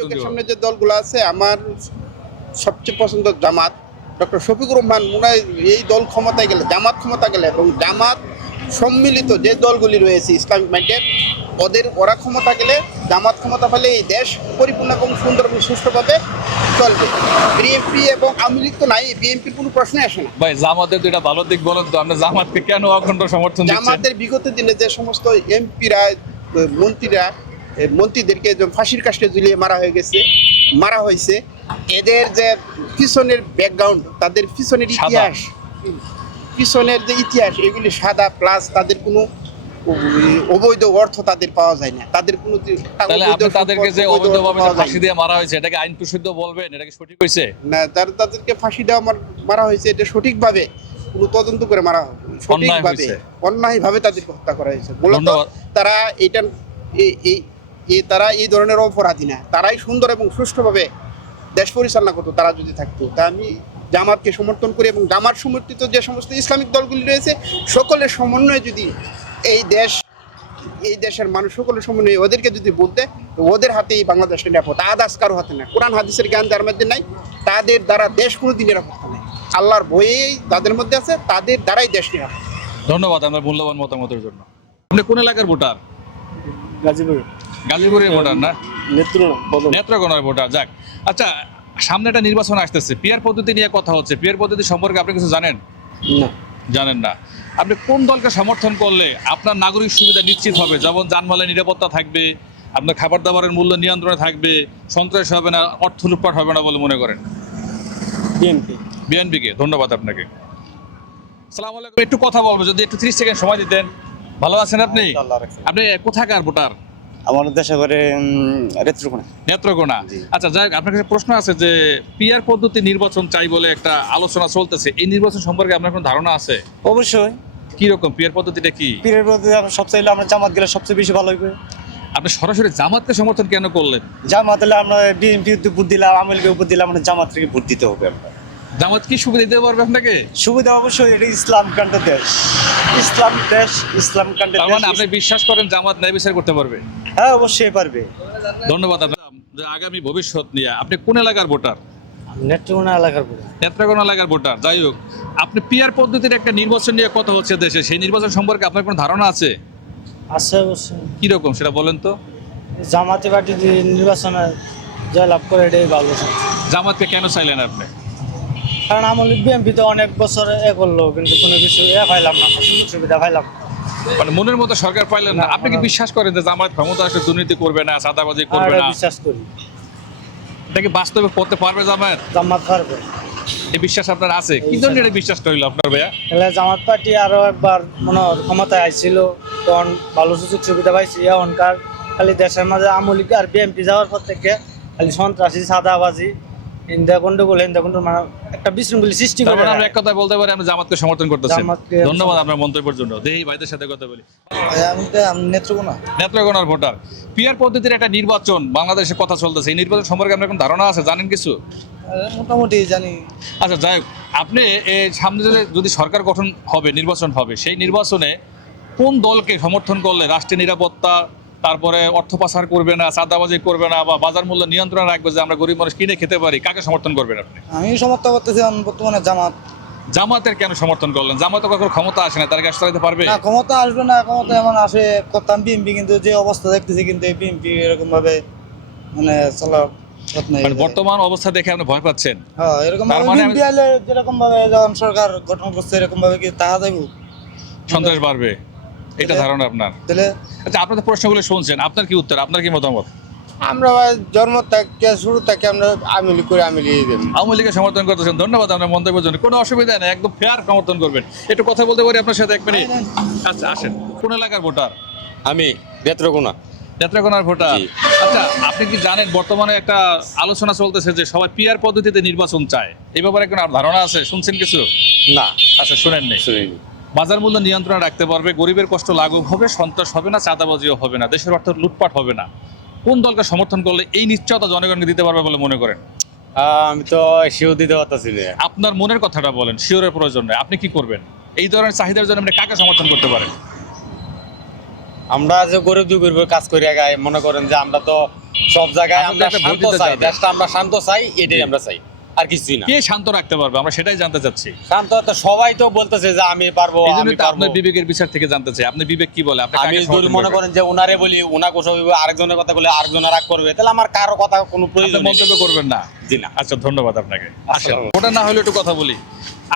চোখের সামনে যে দলগুলো আছে আমার সবচেয়ে পছন্দ জামাত। ডক্টর শফিকুর রহমান মুনাই এই দল ক্ষমতায় গেলে জামাত ক্ষমতা গেলে এবং জামাত সম্মিলিত যে দলগুলি রয়েছে ইসলামিক ওদের ওরা ক্ষমতা গেলে জামাত ক্ষমতা পেলে এই দেশ পরিপূর্ণ এবং সুন্দর এবং সুষ্ঠুভাবে চলবে। বিএনপি এবং আওয়ামী লীগ তো নাই বিএনপির কোনো প্রশ্নই আসে না। ভাই জামাতের দুইটা ভালো দিক বলেন তো আপনি জামাতকে কেন অখণ্ড সমর্থন জামাতের বিগত দিনে যে সমস্ত এমপিরা মন্ত্রীরা মন্ত্রীদেরকে ফাঁসির কাষ্টে ঝুলিয়ে মারা হয়ে গেছে মারা হয়েছে এদের যে পিছনের ব্যাকগ্রাউন্ড তাদের পিছনের ইতিহাস পিছনের যে ইতিহাস এগুলি সাদা প্লাস তাদের কোনো অবৈধ অর্থ তাদের পাওয়া যায় না। তাদের কোনো তাহলে আপনি তাদেরকে যে অবৈধভাবে ফাঁসি দিয়ে মারা হয়েছে এটাকে আইন প্রসিদ্ধ বলবেন? এটা কি সঠিক হয়েছে? না তার তাদেরকে ফাঁসি দেওয়া মারা হয়েছে এটা সঠিকভাবে কোনো তদন্ত করে মারা সঠিকভাবে। অন্যায়ভাবে তাদেরকে হত্যা করা হয়েছে। মূলত। তারা এটা এই- তারা এই ধরনের অপরাধী না। তারাই সুন্দর এবং সুষ্ঠুভাবে দেশ পরিচালনা করতো তারা যদি থাকতো। তা আমি জামাতকে সমর্থন করি এবং জামাত সমর্থিত যে সমস্ত ইসলামিক দলগুলি রয়েছে সকলের সমন্বয়ে যদি এই দেশ এই দেশের মানুষ সকলের সমন্বয়ে ওদেরকে যদি বলতে ওদের হাতেই বাংলাদেশের নিরাপদ। আদাস কারও হাতে না কোরআন হাদিসের জ্ঞান যার মধ্যে নাই তাদের দ্বারা দেশ কোনোদিন নিরাপত্তা নেই। আল্লাহর বইয়েই তাদের মধ্যে আছে তাদের দ্বারাই দেশ নিরাপদ। ধন্যবাদ আপনার মূল্যবান মতামতের জন্য। আপনি কোন এলাকার ভোটার? গাজীপুর গাজীপুরের ভোটার না? নেত্রকোনার ভোটার যাক। আচ্ছা সামনে একটা নির্বাচন আসতেছে। পিয়ার পদ্ধতি নিয়ে কথা হচ্ছে। পিয়ার পদ্ধতি সম্পর্কে আপনি কিছু জানেন? না। জানেন না। আপনি কোন দলকে সমর্থন করলে আপনার নাগরিক সুবিধা নিশ্চিত হবে? যেমন যানবাহনের নিরাপত্তা থাকবে আপনার খাবার দাবারের মূল্য নিয়ন্ত্রণে থাকবে সন্ত্রাস হবে না অর্থ লুটপাট হবে না বলে মনে করেন? বিএনপি। বিএনপিকে। ধন্যবাদ আপনাকে। সালাম আলাইকুম। একটু কথা বলব যদি একটু ত্রিশ সেকেন্ড সময় দিতেন। ভালো আছেন আপনি? আপনি কোথাকার ভোটার? আমার দেশে করে নেত্রকোনা। নেত্রকোনা। আচ্ছা যাই আপনার কাছে প্রশ্ন আছে যে পিয়ার পদ্ধতি নির্বাচন চাই বলে একটা আলোচনা চলতেছে। এই নির্বাচন সম্পর্কে আপনার কোনো ধারণা আছে? অবশ্যই। কি রকম? পিয়ার পদ্ধতিটা কি? পীরের প্রতি আমরা সবচেয়ে আমরা জামাত গেলে সবচেয়ে বেশি ভালো হবে আপনি সরাসরি জামাতকে সমর্থন কেন করলেন? জামাত হলে আমরা বিএনপি ভোট দিলাম আওয়ামী লীগের ভোট দিলাম আমরা জামাত থেকে ভোট দিতে হবে আমরা। জামাত কি সুবিধা দিতে পারবে আপনাকে? সুবিধা অবশ্যই এটা ইসলাম কান্ড দেশ। ইসলাম দেশ ইসলাম কান্ড তার মানে আপনি বিশ্বাস করেন জামাত ন্যায় বিচার করতে পারবে? হ্যাঁ অবশ্যই পারবে। ধন্যবাদ আপনার যে আগামী ভবিষ্যৎ নিয়ে আপনি কোন এলাকার ভোটার? নেত্রকোনা এলাকার ভোটার। নেত্রকোনা এলাকার ভোটার। যাই হোক আপনি পিয়ার পদ্ধতির একটা নির্বাচন নিয়ে কথা হচ্ছে দেশে। সেই নির্বাচন সম্পর্কে আপনার কোনো ধারণা আছে? আছে অবশ্যই। কি রকম সেটা বলেন তো? জামাতি পার্টি নির্বাচনে জয়লাভ করে এটাই ভালো। জামাতকে কেন চাইলেন আপনি? কারণ আমলি বিএনপি তো অনেক বছর এ করল কিন্তু কোনো কিছু এ পাইলাম না সুযোগ সুবিধা পাইলাম। মানে মনের মতো সরকার পাইলেন না আপনি কি বিশ্বাস করেন যে জামাত ক্ষমতা আসলে দুর্নীতি করবে না সাদাবাজি করবে না? বিশ্বাস করি। এটা কি বাস্তবে করতে পারবে জামাত জামাত পারবে। এই বিশ্বাস আপনার আছে? কি ধরনের এই বিশ্বাসটা হইল আপনার ভাইয়া? তাহলে জামাত পার্টি আরও একবার মনে ক্ষমতায় আইছিল তখন ভালো সুযোগ সুবিধা পাইছি এখনকার খালি দেশের মাঝে আমলি আর বিএনপি যাওয়ার পর থেকে খালি সন্ত্রাসী সাদাবাজি ইন্দা গন্ডগোল ইন্দা মানে একটা বিশৃঙ্খলী সৃষ্টি করে আমরা এক কথায় বলতে পারি আমরা জামাতকে সমর্থন আমি ধন্যবাদ আপনার মন্তব্যের জন্য। দেখি ভাইদের সাথে কথা বলি। আমি তো নেত্রকোনা। নেত্রকোনার ভোটার। পিয়ার পদ্ধতির একটা নির্বাচন বাংলাদেশে কথা চলতেছে। এই নির্বাচন সম্পর্কে আপনার কোনো ধারণা আছে? জানেন কিছু? মোটামুটি জানি। আচ্ছা যাই হোক। আপনি এই সামনে যদি যদি সরকার গঠন হবে নির্বাচন হবে সেই নির্বাচনে কোন দলকে সমর্থন করলে রাষ্ট্রীয় নিরাপত্তা তারপরে অর্থ পাচার করবে না চাঁদাবাজি করবে না বা বাজার মূল্য নিয়ন্ত্রণ রাখবে যে আমরা গরিব মানুষ কিনে খেতে পারি কাকে সমর্থন করবেন আপনি? আমি সমর্থন করতেছি বর্তমানে জামাত। জামাতের কেন সমর্থন করলেন? জামাতে কখনো ক্ষমতা আসে না তার কাছে চালাতে পারবে? না ক্ষমতা আসবে না ক্ষমতা এমন আসে করতাম বিএনপি কিন্তু যে অবস্থা দেখতেছি কিন্তু এই বিএনপি এরকম ভাবে মানে চলা পথ নাই। মানে বর্তমান অবস্থা দেখে আপনি ভয় পাচ্ছেন? হ্যাঁ এরকম মানে যেরকম ভাবে যখন সরকার গঠন করছে এরকম ভাবে কি তাহা যাইব সন্ত্রাস বাড়বে? এটা ধারণা আপনার? তাহলে আচ্ছা আপনার তো প্রশ্নগুলো শুনছেন আপনার কি উত্তর আপনার কি মতামত? আমরা জন্ম থেকে শুরু থেকে আমরা আমিলি করে আমিলি দেব। আওয়ামী লীগের সমর্থন করতেছেন ধন্যবাদ আপনার মন্তব্যের জন্য। কোনো অসুবিধা নেই একদম ফেয়ার সমর্থন করবেন। একটু কথা বলতে পারি আপনার সাথে এক মিনিট। আচ্ছা আসেন। কোন এলাকার ভোটার? আমি নেত্রকোনা। নেত্রকোনার ভোটার। আচ্ছা আপনি কি জানেন বর্তমানে একটা আলোচনা চলতেছে যে সবাই পিয়ার পদ্ধতিতে নির্বাচন চায়? এই ব্যাপারে কোনো ধারণা আছে? শুনছেন কিছু? না। আচ্ছা শুনেন নেই। শুনিনি। বাজার মূল্য নিয়ন্ত্রণে রাখতে পারবে গরিবের কষ্ট লাঘব হবে সন্ত্রাস হবে না চাঁদাবাজিও হবে না দেশের অর্থ লুটপাট হবে না। কোন দলকে সমর্থন করলে এই নিশ্চয়তা জনগণকে দিতে পারবে বলে মনে করেন? আমি তো সেও দিতে পারতাছি আপনার মনের কথাটা বলেন শিওরের প্রয়োজন নেই আপনি কি করবেন? এই ধরনের চাহিদার জন্য আপনি কাকে সমর্থন করতে পারেন? আমরা যে গরিব দুর্গরিব কাজ করে গাই মনে করেন যে আমরা তো সব জায়গায় আমরা শান্ত চাই দেশটা আমরা শান্ত চাই এটাই আমরা চাই। আর কিছুই না। কে শান্ত রাখতে পারবে? আমরা সেটাই জানতে চাচ্ছি। শান্ত তো সবাই তো বলতেছে যে আমি পারব আমি পারব। আপনার বিবেকের বিচার থেকে জানতে চাই। আপনি বিবেক কি বলে? আপনি আমি যদি মনে করেন? যে ওনারে বলি ওনা কোথাও আরেকজনের কথা বলে আরেকজনের রাগ করবে তাহলে আমার কারও কথা কোনো প্রয়োজন নেই। মন্তব্য করবেন না? জি না। আচ্ছা ধন্যবাদ আপনাকে। আসসালামু ওটা না হলে একটু কথা বলি।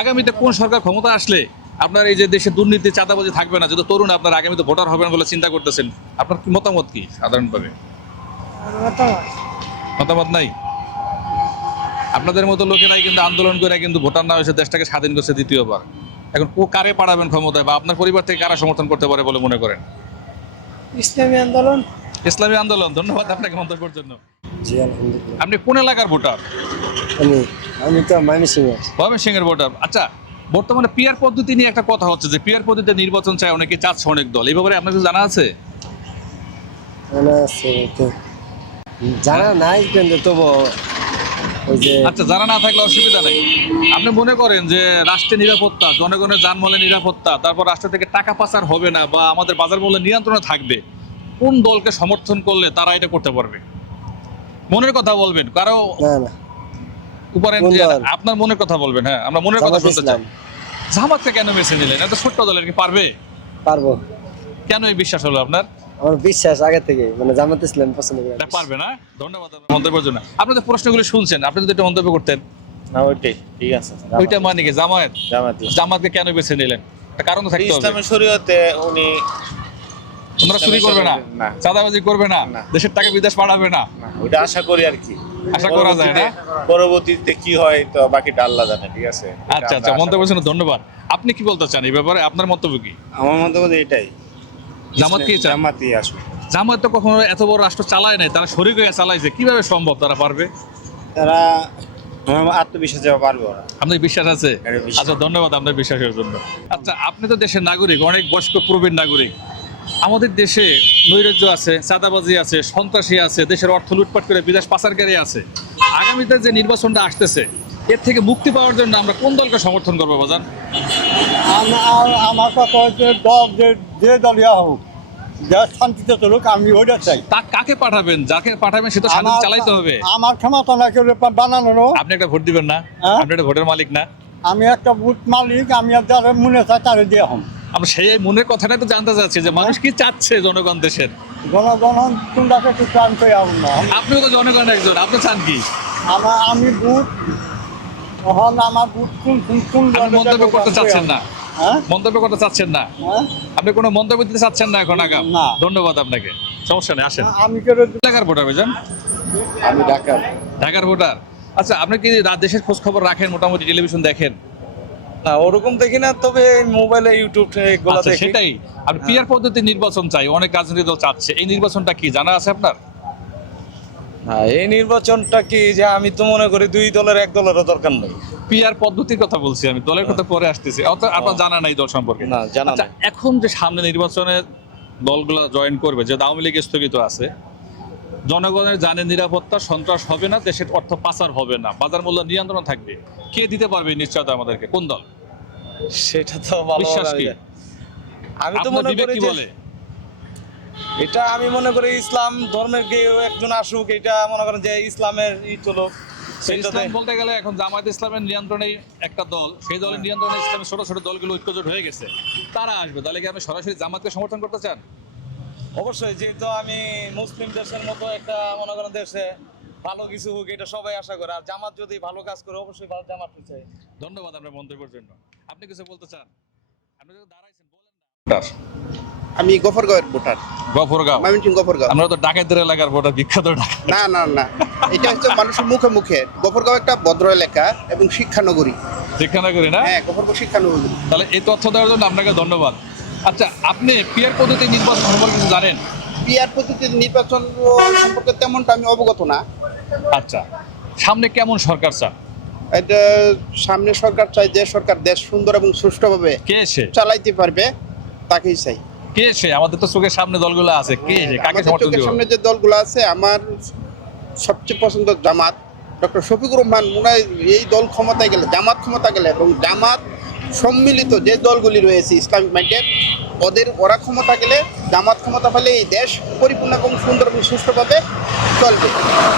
আগামীতে কোন সরকার ক্ষমতা আসলে আপনার এই যে দেশে দুর্নীতি চাঁদাবাজি থাকবে না? যদি তরুণ আপনার আগামীতে ভোটার হবেন বলে চিন্তা করতেছেন আপনার কি মতামত কি সাধারণভাবে? মতামত নাই? আপনাদের মতো লোকেরাই কিন্তু আন্দোলন করে কিন্তু ভোটার না হয়েছে দেশটাকে স্বাধীন করছে দ্বিতীয়বার। এখন ও কারে পাঠাবেন ক্ষমতায় বা আপনার পরিবার থেকে কারা সমর্থন করতে পারে বলে মনে করেন? ইসলামী আন্দোলন। ইসলামী আন্দোলন ধন্যবাদ আপনাকে মন্তব্যের জন্য। জি আলহামদুলিল্লাহ। আপনি কোন এলাকার ভোটার? আমি আমি তো সিং এর। ভোটার। আচ্ছা বর্তমানে পিয়ার পদ্ধতি নিয়ে একটা কথা হচ্ছে যে পিয়ার পদ্ধতিতে নির্বাচন চায় অনেকে চাচ্ছে অনেক দল। এই ব্যাপারে আপনার কিছু জানা আছে? জানা জানা নাই কিন্তু তবু ওই যে আচ্ছা জানা না থাকলে অসুবিধা নেই। আপনি মনে করেন যে রাষ্ট্রের নিরাপত্তা জনগণের যানমালের নিরাপত্তা তারপর রাষ্ট্র থেকে টাকা পাচার হবে না বা আমাদের বাজার মূল্য নিয়ন্ত্রণে থাকবে কোন দলকে সমর্থন করলে তারা এটা করতে পারবে? মনের কথা বলবেন কারও উপরে আপনার মনের কথা বলবেন হ্যাঁ আমরা মনের কথা শুনতে চাই। জামাতকে কেন বেছে নিলেন? এত ছোট্ট দলের কি পারবে? পারব। কেন এই বিশ্বাস হলো আপনার? আমার বিশ্বাস আগে থেকে মানে জামাত ইসলাম পছন্দ করি। এটা পারবে না? ধন্যবাদ মন্তব্যের জন্য। আপনাদের প্রশ্নগুলো শুনছেন আপনি যদি একটা মন্তব্য করতেন। না ওইটাই ঠিক আছে ওইটা মানে কি জামায়াত? জামাতি জামাতকে কেন বেছে নিলেন? একটা কারণ থাকতে হবে। ইসলামের শরীয়তে উনি তোমরা চুরি করবে না। চাঁদাবাজি করবে না? না। দেশের টাকা বিদেশ পাঠাবে না? ওইটা আশা করি আর কি। আশা করা যায় না? পরবর্তীতে- কি হয় তো বাকিটা আল্লাহ জানে ঠিক আছে? আচ্ছা আচ্ছা জন্য ধন্যবাদ। আপনি কি বলতে চান এই ব্যাপারে? আপনার মন্তব্য কি? আমার মন্তব্য এটাই। জামাত কি চান জামাতি আসুক। জামাত তো কখনো এত বড় রাষ্ট্র চালায় নাই তারা শরীর হয়ে চালাইছে কীভাবে সম্ভব তারা পারবে? তারা আত্মবিশ্বাস পারবে ওরা আপনার বিশ্বাস আছে? আচ্ছা ধন্যবাদ আপনার বিশ্বাসের জন্য। আচ্ছা আপনি তো দেশের নাগরিক অনেক বয়স্ক প্রবীণ নাগরিক। আমাদের দেশে নৈরাজ্য আছে চাঁদাবাজি আছে সন্ত্রাসী আছে দেশের অর্থ লুটপাট করে বিদেশ পাচারকারী আছে। আগামীতে যে নির্বাচনটা আসতেছে এর থেকে মুক্তি পাওয়ার জন্য আমরা কোন দলকে সমর্থন করব বাজান? আমার আমার কথা হচ্ছে দল যে যে দলীয় হোক যা শান্তিতে চলুক আমি ওইটা চাই। তা কাকে পাঠাবেন? যাকে পাঠাবেন সে তো শান্তি চালাইতে হবে। আমার ক্ষমতা না কেউ বানানো আপনি একটা ভোট দিবেন না? হ্যাঁ? আপনি একটা ভোটের মালিক না? আমি একটা বুথ মালিক আমি আর যারা মনে চাই তারে দিয়ে হম। আমরা সেই মনের কথাটা তো জানতে চাচ্ছি যে মানুষ কি চাচ্ছে জনগণ দেশের? জনগণ তোমরাকে একটু প্রাণ করে না। আপনিও তো জনগণ একজন আপনি চান কি? আমার আমি বুথ তখন আমার আপনি মন্তব্য করতে চাচ্ছেন না। হ্যাঁ? মন্তব্য করতে চাচ্ছেন না। হ্যাঁ? আপনি কোনো মন্তব্য দিতে চাচ্ছেন না এখন আগাম? ধন্যবাদ আপনাকে। সমস্যা নেই আসেন। আমি কেন ভোটার ভাইজান। আমি ঢাকার। ঢাকার ভোটার। আচ্ছা আপনি কি দেশের খোঁজ খবর রাখেন মোটামুটি টেলিভিশন দেখেন? না ওরকম দেখি না তবে মোবাইলে ইউটিউব আচ্ছা সেটাই। আর পিয়ার পদ্ধতি নির্বাচন চাই অনেক রাজনীতি দল চাচ্ছে। এই নির্বাচনটা কি জানা আছে আপনার? হ্যাঁ এই নির্বাচনটা কি যে আমি তো মনে করি দুই দলের এক দলেরও দরকার নেই? পিয়ার পদ্ধতির কথা বলছি আমি দলের কথা পরে আসতেছি। অত আপনার জানা নাই দল সম্পর্কে? না জানা আচ্ছা এখন যে সামনে নির্বাচনে দলগুলো জয়েন করবে যে আওয়ামী লীগ স্থগিত আছে জনগণের জানে নিরাপত্তা সন্ত্রাস হবে না দেশের অর্থ পাচার হবে না বাজার মূল্য নিয়ন্ত্রণ থাকবে। কে দিতে পারবে নিশ্চয়তা আমাদেরকে? কোন দল? সেটা তো বিশ্বাস কি? আমি তো মনে করি বলে? এটা আমি মনে করি ইসলাম ধর্মের কেউ একজন আসুক এটা মনে করেন যে ইসলামের ই চলুক ইসলাম বলতে গেলে এখন জামায়াত ইসলামের নিয়ন্ত্রণে একটা দল সেই দলের নিয়ন্ত্রণে ইসলামের ছোট ছোট দলগুলো ঐক্যজোট হয়ে গেছে। তারা আসবে তাহলে কি আপনি সরাসরি জামাতকে সমর্থন করতে চান? অবশ্যই যেহেতু আমি মুসলিম দেশের মতো একটা মনে করেন দেশে ভালো কিছু হোক এটা সবাই আশা করে। আর জামাত যদি ভালো কাজ করে অবশ্যই ভালো জামাত চাই ধন্যবাদ আপনার মন্তব্যের জন্য। আপনি কিছু বলতে চান? আপনি যদি দাঁড়াইছেন না আমি গফরগাঁওয়ের ভোটার। গফরগাঁও? ময়মনসিং গফরগাঁও। আমরা তো ডাকাতের এলাকার ভোটার বিখ্যাত না না না। এটা হচ্ছে মানুষের মুখে মুখে। গফরগাঁও একটা ভদ্র এলাকা এবং শিক্ষানগরী। করি না? হ্যাঁ গফরগাঁও শিক্ষানগরী। তাহলে এই তথ্য দেওয়ার জন্য আপনাকে ধন্যবাদ। আচ্ছা আপনি পিয়ার পদ্ধতি নির্বাচন সম্পর্কে কিছু জানেন? পিয়ার পদ্ধতির নির্বাচন সম্পর্কে তেমনটা আমি অবগত না। আচ্ছা সামনে কেমন সরকার চান? এটা সামনে সরকার চাই যে সরকার দেশ সুন্দর এবং সুষ্ঠুভাবে চালাইতে পারবে। তাকেই চাই। কে এসে আমাদের তো চোখের সামনে দলগুলো আছে। কে এসে কাকে সমর্থন চোখের সামনে যে দলগুলো আছে আমার সবচেয়ে পছন্দ জামাত। ডক্টর শফিকুর রহমান মুনাই এই দল ক্ষমতায় গেলে জামাত ক্ষমতা গেলে এবং জামাত সম্মিলিত যে দলগুলি রয়েছে ইসলামিক মাইন্ডের ওদের ওরা ক্ষমতা গেলে জামাত ক্ষমতা পেলে এই দেশ পরিপূর্ণ এবং সুন্দর এবং সুষ্ঠুভাবে চলবে।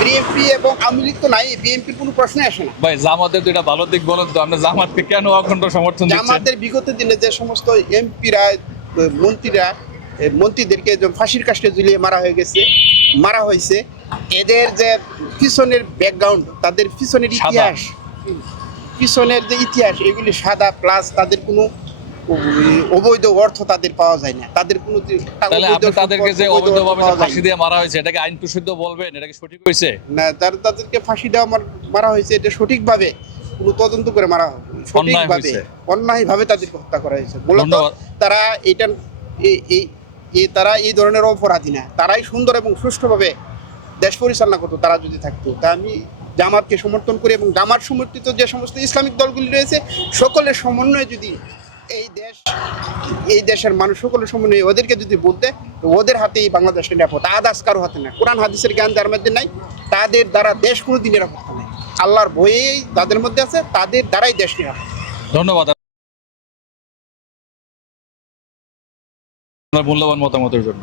বিএনপি এবং আওয়ামী লীগ তো নাই বিএনপির কোনো প্রশ্ন আসে না। ভাই জামাতের দুইটা ভালো দিক বলেন তো আপনি জামাতকে কেন অখণ্ড সমর্থন জামাতের বিগত দিনে যে সমস্ত এমপিরা মন্ত্রীরা মন্ত্রীদেরকে ফাঁসির কাষ্টে ঝুলিয়ে মারা হয়ে গেছে মারা হয়েছে এদের যে পিছনের ব্যাকগ্রাউন্ড তাদের পিছনের ইতিহাস পিছনের যে ইতিহাস এগুলি সাদা প্লাস তাদের কোনো অবৈধ অর্থ তাদের পাওয়া যায় না। তাদের কোনো তাদেরকে যে অবৈধভাবে ফাঁসি। দিয়ে মারা হয়েছে এটাকে আইন প্রসিদ্ধ বলবেন? এটা কি সঠিক হয়েছে? না তার তাদেরকে ফাঁসি দেওয়া মারা হয়েছে এটা সঠিকভাবে কোনো তদন্ত করে মারা। সঠিকভাবে হয়েছে। অন্যায়ভাবে তাদেরকে হত্যা করা হয়েছে। মূলত তারা এটা এই তারা এই ধরনের অপরাধী না। তারাই সুন্দর এবং সুষ্ঠুভাবে দেশ পরিচালনা করতো তারা যদি থাকতো। তা আমি জামাতকে সমর্থন করি এবং জামাত সমর্থিত যে সমস্ত ইসলামিক দলগুলি রয়েছে সকলের সমন্বয়ে যদি এই দেশ এই দেশের মানুষ সকলের সমন্বয়ে ওদেরকে যদি বলতে তো ওদের হাতেই বাংলাদেশ নিরাপদ। আদাস কারও হাতে না কোরআন হাদিসের জ্ঞান যার মধ্যে নাই তাদের দ্বারা দেশ কোনো দিন নিরাপত্তা নেই আল্লাহর বইয়েই তাদের মধ্যে আছে তাদের দ্বারাই দেশ নেওয়া ধন্যবাদ। আপনার মূল্যবান মতামতের জন্য।